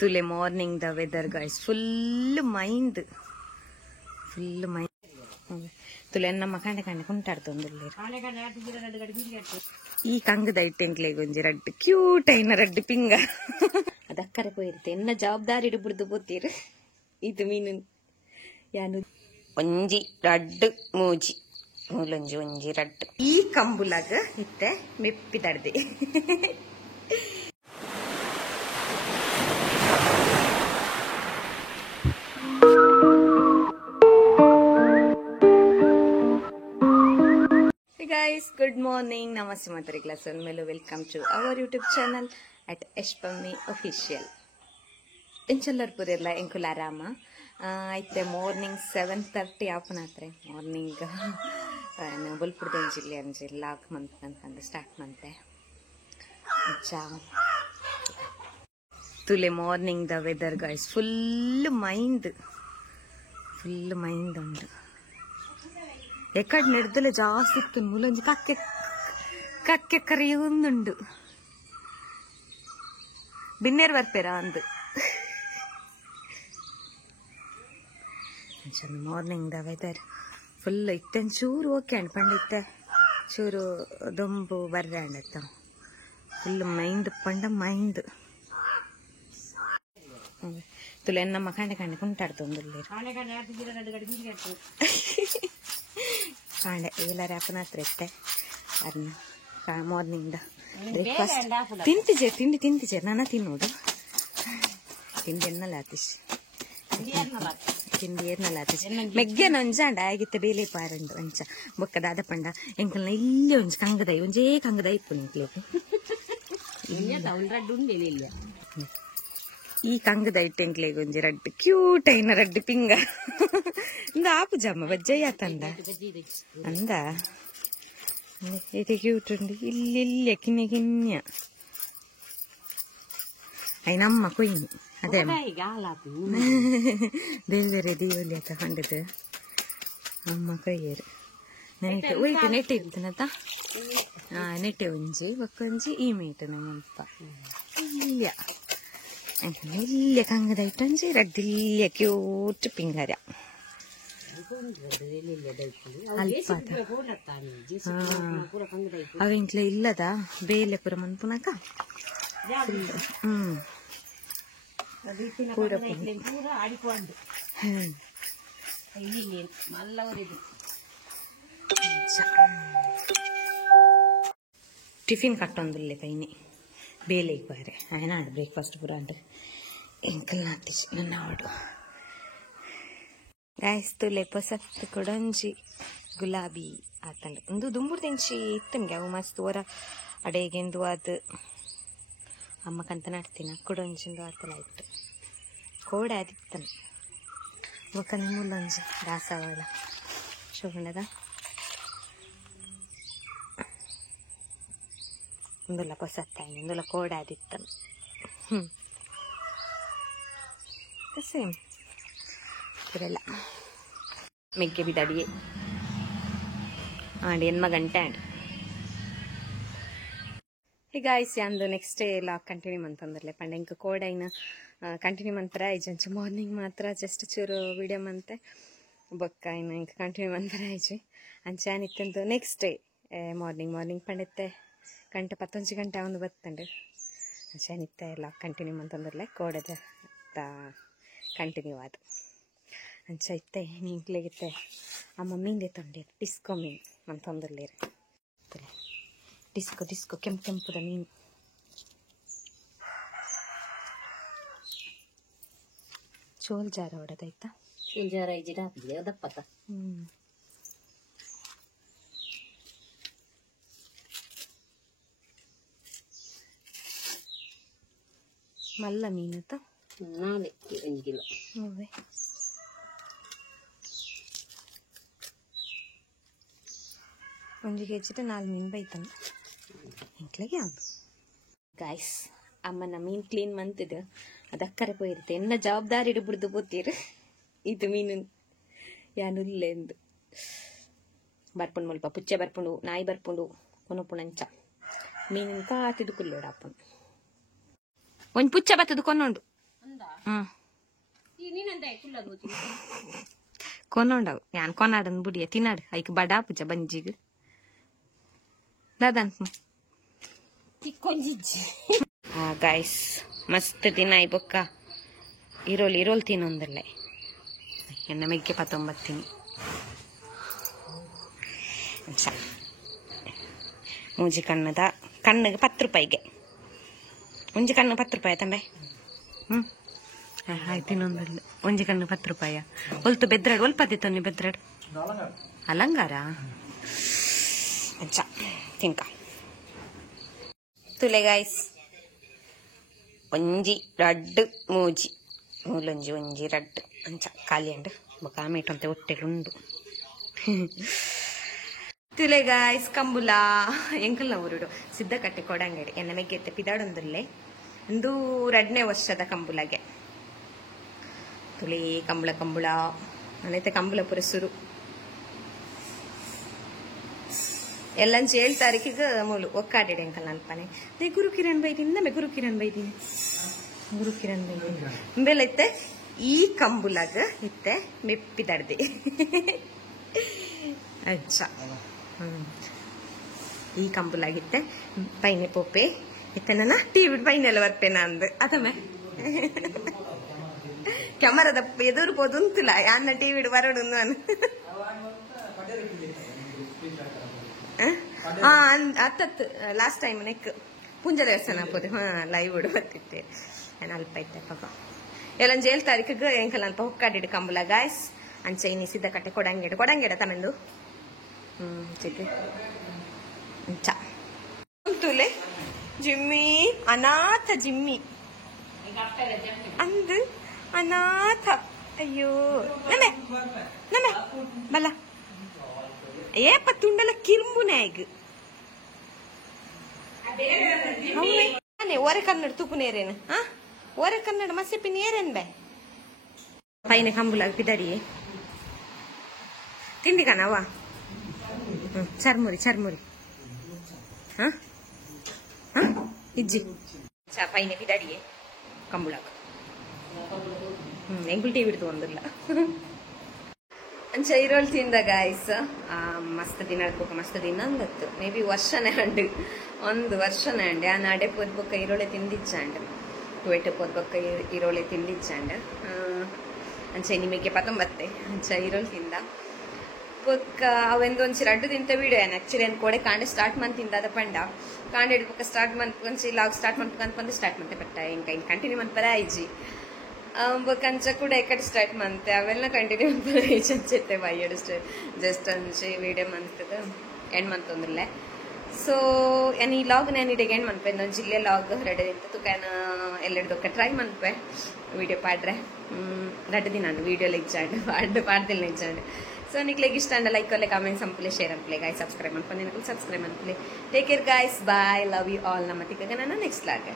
Today morning the weather guys full mind. Today ನಮ್ಮ ಕಂಡ ಕುಂಟಾಡ್ತೊಂದಿಲ್ಲ ಈ ಕಂಗದ ಇಟ್ಟೆಂಕ್ಲೆ ಗೊಂಜಿ ರಡ್ಡು ಕ್ಯೂಟ್ ಐನ ರಡ್ಡು ಪಿಂಗ ಅದಕ್ಕರೆ ಪೋಯಿರುತ್ತೆ ಎನ್ನ ಜವಾಬ್ದಾರಿ ಇಡ್ಬಿಡ್ದು ಬೋತೀರು ಇದು ಮೀನು ಯಾನು ಒಂಜಿ ರಡ್ಡು ಮೂಜಿ ಮೂಲೊಂಜಿ ಒಂಜಿ ರಡ್ಡು ಈ ಕಂಬುಲಾಗ ಇತ್ತೆ ಮೆಪ್ಪಿದಡ್ದೆ guys, good morning. Namaste Matari class on Melo. Welcome to our YouTube channel at Eshpammi Official. Inchallar purilla enkula rama. Aite morning 7:30 apanatre. Morning Bulpurde jilli anje log month antande start mante. Ciao. Today morning the weather guys full mind undu. ಎಕಡೆ ನಡೆದಲ್ಲ ಜಾಸ್ತಿ ಇತ್ತು ಮೂಲಂಜಿ ಕಕ್ಕೆ ಕರೆಯುಂದುಂಡು ಬಿನ್ನೇರ್ ಬರ್ಪೇರ ಅಂದು ಚಂದ morning the weather full ಇತ್ತನ್ ಚೂರು okay ಅನ್ಪಂಡಿತ್ತೆ ಚೂರು ದೊಂಬು ಬರ್ರೆ ಅಂಡತ್ತ full mind ಪಂಡ mind ತುಲೆ ನಮ್ಮ ಕಂಡೆ ಕುಂಟಾಡ್ತೊಂದಿಲ್ಲ ಕಾಂಡೆ ಎಲ್ಲರ ಅಪ್ಪನ ಹತ್ರ ಇತ್ತೆ ಅರ್ನ ಮಾರ್ನಿಂಗ್ ಬ್ರೇಕ್ಫಾಸ್ಟ್ ತಿಂತಿಜೆ ನಾನ ತಿನ್ನೋದು ತಿಂಡಿ ಎನ್ನಲ್ಲ ಆತೀಶ್ ತಿಂಡಿ ಏರ್ನಲ್ಲ ಆತೀಶ್ ಮೆಗ್ಗೆ ನೊಂಜಾಂಡ ಆಗಿತ್ತೆ ಬೇಲೆ ಪಾರಂಡು ಅಂಚ ಬೊಕ್ಕ ದಾದ ಪಂಡ ಎಂಕಲ್ನ ಇಲ್ಲೇ ಒಂಜಿ ಕಂಗದ ಒಂಜೇ ಕಂಗದ ಇಪ್ಪು ನಿಂಕ್ಲೇಕು ಈ ಕಂಗದ ಇಟ್ಟೆಂಕ್ಲೆ ಒಂಜಿ ರಡ್ಡು ಕ್ಯೂಟ್ ಐನ ರಡ್ಡು ಪಿಂಗ ಇಂದ ಆಪು ಜಮ್ಮ ಬಜ್ಜಯ್ಯ ತಂದ ಅಂದ ಇದು ಕ್ಯೂಟ್ ಉಂಡು ಇಲ್ಲಿ ಕಿನ್ಯ ಐನಮ್ಮ ಕೊಯ್ನಿ ಅದೇ ಬೇರೆ ದೀವಲಿ ಆತ ಕಂಡದು ಅಮ್ಮ ಕೊಯ್ಯರು ನೆಟ್ಟೆ ಒಯ್ತು ನೆಟ್ಟೆ ಇರ್ತನತ ನೆಟ್ಟೆ ಒಂಜಿ ಬಕ್ಕೊಂಜಿ ಈ ಮೀಟು ನಮ್ಮಪ್ಪ ಇಲ್ಯ ಇಲ್ಲೇ ಕಂಗದ ಇಟ್ಟಂಜಿ ರಡ್ಡಿಲ್ಯ ಕ್ಯೂಟ್ ಪಿಂಗರ ಅವೆಂಕ್ಲೆ ಇಲ್ಲದ ಬೇಲೆ ಪುರ ಮನ್ಪುನಕ ಟಿಫಿನ್ ಕಟ್ಟೊಂದಿಲ್ಲ ಕೈನಿ ಬೇಲೆಗೆ ಬಾರೆ ಆಯ್ನ ಬ್ರೇಕ್ಫಾಸ್ಟ್ ಪೂರ ಅಂದ್ರೆ ಎಂಕಲ್ ನಾತೀಶ್ ನನ್ನ ಆಡು ಗಾಯಸ್ತು ಲೆಪಸತ್ತು ಕೊಡಂಜಿ ಗುಲಾಬಿ ಆತಂಡು ಒಂದು ದುಂಬುರು ತೆಂಚಿ ಇತ್ತನ್ಗೆ ಅವು ಮಸ್ತ್ ಓರ ಅಡೆಗೆಂದು ಅದು ಅಮ್ಮ ಕಂತ ನಡ್ತೀನ ಕೊಡಂಜಿಂದು ಆತಲ ಇತ್ತು ಕೋಡೆ ಅದಿತ್ತನು ಮುಖಂದ ಮುಲ್ಲೊಂಜಿ ದಾಸವಾಳ ಶೋಭಣದ ಒಂದಲ್ಲ ಪೊಸತ್ತಾಯಿ ಒಂದಲ್ಲ ಕೋಡೆ ಆದಿತ್ತನು ಸೇಮ್ ಇರಲ್ಲ ಮೆಗ್ಗೆ ಬಿದಡಿಯೇ ಆಂಡಿ ಎನ್ಮ ಗಂಟೆ ಆಂಡಿ ಹೀಗಾಯ್ಸಿ ಅಂದು ನೆಕ್ಸ್ಟ್ ಡೇ ಎಲ್ಲ ಕಂಟಿನ್ಯೂ ಮಂತಂದ್ರಲೆ ಪಂಡ ಇಂಕ ಕೋಡೈನ ಕಂಟಿನ್ಯೂ ಮಂತರ ಐಜಂಚು ಮಾರ್ನಿಂಗ್ ಮಾತ್ರ ಜಸ್ಟ್ ಚೂರು ವಿಡಿಯೋ ಮಂತೆ ಬೊಕ್ಕ ಇನ್ನು ಇಂಕ ಕಂಟಿನ್ಯೂ ಮಂತರ ಐಜಿ ಅಂಚಾನಿತ್ತಂದು ನೆಕ್ಸ್ಟ್ ಡೇ ಮಾರ್ನಿಂಗ್ ಪಂಡತ್ತೆ ಗಂಟೆ 11 ಗಂಟೆ ಒಂದು ಬತ್ತಂಡು ಅಂಚಾನಿತ್ತ ಎಲ್ಲ ಕಂಟಿನ್ಯೂ ಮಂತಂದ್ರಲೆ ಕೋಡದ ಕಂಟಿನ್ಯೂ ಆದ ಅಂಚ ಇತ್ತೆ ನಿಂಕ್ಲೆಗಿತ್ತೆ ಅಮ್ಮ ಮೀನ್ದೆ ತೊಂಡೆ ಡಿಸ್ಕೋ ಮೀನು ಅಂತಂದ್ರಲೇರಿ ಡಿಸ್ಕೋ ಕೆಂಪುದ ಮೀನು ಚೋಲ್ ಜಾರ ಹೊಡೆದಾಯ್ತಾ ಚೋಲ್ ಜಾರ ಇಜಿಡ ಹಾಕಿದೆ ದಪ್ಪತ್ತ ಮಲ್ಲ ಮೀನತ್ತ 4 ಕಿಲೋ ಅವೇ ಒಂದು ಕೆಜಿට 4 ಮೀನು ಬೈತಾನೆ ಇಂಟ್ಲಿಗೆ ಅವನು ಗಾಯ್ಸ್ ಅಮ್ಮನ ಮೀನು ಕ್ಲೀನ್ ಮಂತಿದ್ದು ಅದಕ್ಕರೆ ಪೋಯಿರುತ್ತೆ ಎನ್ನ ಜವಾಬ್ದಾರಿ ಇಡ್ಬಿಡ್ದು ಬೋತೀರು ಇದು ಮೀನು ಯಾನುಲ್ಲೆ ಎಂದು ಬರ್ಪುಂಡು ಮುಲ್ಪ ಪುಚ್ಚೆ ಬರ್ಪುಂಡು ನಾಯಿ ಬರ್ಪುಂಡು ಕೊನಪುಣಂಚ ಮೀನಿನ ಕಾತಿದು ಕುಲ್ಲೋಡ ಅಪ್ಪನು ಒಂದು ಪುಚ್ಚ ಬತ್ತದು ಕೊನ್ನೊಂಡು కొనుండవు యాన్ కొన్నాడని బుడియ తిన్నాడు అయికి బడా పుచ్చ బంజిగు దాదాంత ಗೈಸ್ ಮಸ್ತ್ ದಿನ ಬೊಕ್ಕ ಈರೋಲ್ ತಿನ್ನೊಂದಿಲ್ಲ ಎನ್ನ ಮೆಗ್ಗೆ 19 ತಿನಿ ಮೂಜಿ ಕಣ್ಣಿಗೆ 10 ರೂಪಾಯಿಗೆ ಒಂಜಿ ಕಣ್ಣು 10 ರೂಪಾಯಿ ತಂಬೆ ಆಯ್ತು ತಿನ್ನೊಂದಿಲ್ಲ ಒಂಜಿ ಕಣ್ಣು 10 ರೂಪಾಯ ಒಲ್ತು ಬೆದ್ರಾಡು ಒಲ್ಪದಿತ್ತು ಬೆದ್ರಾಡು ಅಲಂಗಾರ ಅಂಚ ತಿನ್ಕ ತುಲೆ ಗೈಸ್ ಒಂಜಿ ರಡ್ಡು ಮೂಜಿ ಮೂಲೊಂಜಿ ಒಂಜಿ ರಡ್ಡು ಅಂಚ ಖಾಲಿ ಅಂಡು ಬೊಕ ಆಮೇಟಂತೆ ಹೊಟ್ಟೆಲುಂಡು ತುಲೆ ಗೈಸ್ ಕಂಬುಲ ಎಂಕಲ್ನ ಊರುಡು ಸಿದ್ದಕಟ್ಟೆ ಕೊಡಂಗಡಿ ಎನ್ನ ಮೆಗ್ಗೆತ್ತೆ ಪಿದಾಡೊಂದುಲ್ಲೆ ಒಂದು 2ನೇ ವರ್ಷದ ಕಂಬುಲಗೆ ತುಲೆ ಕಂಬಳ ನನೈತೆ ಕಂಬಳ ಪುರ ಸುರು ಎಲ್ಲಂಚ 7 ತಾರೀಕಿಗೆ ಮೂಲು ಒಕ್ಕಾಡಿಡೆ ಅಂಕಲ್ ನಲ್ಪನೆ ದೇ ಗುರು ಕಿರಣ್ ಬೈದಿನಿ ನಮ್ಮೆ ಗುರು ಕಿರಣ್ ಬೈದಿನಿ ಬೆಲೈತೆ ಈ ಕಂಬುಲಾಗ ಇತ್ತೆ ಮೆಪ್ಪಿದಡ್ದೆ ಅಜ್ಜ ಈ ಕಂಬುಲಾಗಿತ್ತೆ ಪೈನೆ ಪೋಪೆ ಇತ್ತೆ ನನ್ನ ಟಿವಿ ಪೈನೆಲ್ಲ ಬರ್ಪೇನ ಅಂದು ಅದಮ್ಮೆ ಕ್ಯಾಮರಾದ ಎದುರು ಪೋದುಂತಿಲ್ಲ ಯಾನ್ನ ಟಿವಿ ಬರೋಡು ನಾನು ಅತ್ತತ್ತು ಲಾಸ್ಟ್ ಟೈಮ್ ನೆಕ್ ಪುಂಜ ದೇವಸ್ಥಾನ ಪೋದೆ ಲೈವ್ ಉಡು ಬತ್ತಿತ್ತೆ ನಾನು ಅಲ್ಪ ಇತ್ತೆ ಪಾಪ ಎಲ್ಲೊಂದು 7 ತಾರೀಕಿಗೆ ಎಂಕಲ್ ಅಲ್ಪ ಹೊಕ್ಕಾಡಿಡು ಕಂಬುಲ ಗಾಯ್ಸ್ ಅಂಚ ಇನಿ ಸಿದ್ದಕಟ್ಟೆ ಕೊಡಂಗೆಡ ತನಂದು ಚಿಕ್ಕೆ ಅಂಚ ತುಲೆ ಜಿಮ್ಮಿ ಅನಾಥ ಜಿಮ್ಮಿ ಅಂದು ಅನಾಥ ಅಯ್ಯೋ ನಮೆ ಬಲ್ಲ ಏಪ ತುಂಡಲ ಕಿರ್ಮುನಾಗ್ ಓರೆ ಕನ್ನಡ ತುಪುನೇರೇನು ಓರೆ ಕನ್ನಡ ಮಸೆಪಿ ನೇರೇನ್ ಬೈ ಪೈನೆ ಕಂಬುಲಾಗ ಪಿದಡಿ ತಿಂದಿ ಕಣವ ಚರ್ಮುರಿ ಇಜ್ಜಿ ಪೈನೆ ಪಿದಡಿ ಕಂಬುಲಾಗ ಎಂಗುಲ್ ಟಿವಿ ಹಿಡಿದು ಒಂದಿಲ್ಲ ಅಂಚ ಈರೋಲ್ ತಿಂದ ಗಾಯ್ಸ್ ಮಸ್ತ್ ದಿನ ಮಸ್ತ್ ದಿನ ಅಂದತ್ತು ಮೇ ಬಿ ವರ್ಷನೇ ಒಂದು ವರ್ಷನೇ ಅಂಡೆ ಆ ನಾಡೆ ಪೋದ್ಬೊಕ್ಕ ಈರೋಳೆ ತಿಂದಿಚ್ಚಾಂಡ್ ಕುವೆಟ್ ಪೋದ್ಬೊಕ್ಕ ಈರೋಳೆ ತಿಂದಿಚ್ಚಾಂಡ್ ಅಂಚ ನಿಮಗೆ 19 ಅಂಚ ಈರೋಲ್ ತಿಂದ ಬೊಕ್ಕ ಅವೆಂದೊಂಚಿ ರಡ್ಡು ತಿಂತ ವಿಡಿಯೋ ಏನು ಆಕ್ಚುಲಿ ಏನು ಕೋಡೆ ಕಾಂಡೆ ಸ್ಟಾರ್ಟ್ ಮಂತ್ ತಿಂದ ಪಂಡ ಕಾಂಡೆ ಹಿಡ್ಬೊಕ್ಕ ಸ್ಟಾರ್ಟ್ ಮಂತ್ ಒಂಚಿ ಲಾಗ್ ಸ್ಟಾರ್ಟ್ ಮಂತ್ ಅಂತಂದು ಸ್ಟಾರ್ಟ್ ಮಂತೆ ಪಟ್ಟ ಇಂಕ ಇನ್ ಕಂಟಿನ್ಯೂ ಮಂತ್ ಬರ ಐಜಿ ಕಂಚ ಕೂಡ ಎಕಡೆ ಸ್ಟಾರ್ಟ್ ಮಂತೆ ಅವೆಲ್ಲ ಕಂಟಿನ್ಯೂ ಮಂತ್ ಐಜೆ ಬೈಯಡು ಜಸ್ಟ್ ಅಂಚೆ ವಿಡಿಯೋ ಮಂತದ ಎಂಡ್ ಮಂತ್ ಒಂದಿಲ್ಲ ಸೊ ಏನು ಈ ಲಾಗ್ ನಾನು ಇಡೀಗೆ ಎಂಡ್ ಮನ್ಪೆ ನಾನು ಜಿಲ್ಲೆ ಲಾಗ್ ರೆಡಿ ಇತ್ತು ತುಕಾನ ಎಲ್ಲೆಡ್ದೊಕ್ಕ ಟ್ರೈ ಮನ್ಪೆ ವಿಡಿಯೋ ಪಾಡ್ರೆ ರಡ್ಡು ದಿನ ವಿಡಿಯೋಲಿ ಇಚ್ಚಾಂಡು ಪಾಡ್ದಿಲ್ಲ ಇಚ್ಚಾಂಡು ಸೊ ನಿಕ್ಲೆಗೆ ಇಷ್ಟ ಅಂಡ ಲೈಕ್ ಅಲ್ಲೇ ಕಾಮೆಂಟ್ಸ್ ಅಂಪ್ಲೆ ಶೇರ್ ಅಂಪ್ಲೆ ಗಾಯ್ಸ್ ಸಬ್ಸ್ಕ್ರೈಬ್ ಮಾಡ್ಕೊಂಡು ಸಬ್ಸ್ಕ್ರೈಬ್ ಅಂಪ್ಲೆ take care guys bye love you all ನಮ್ಮ ತಿಕ್ಕ ನಾನು ನೆಕ್ಸ್ಟ್ ಲಾಗ್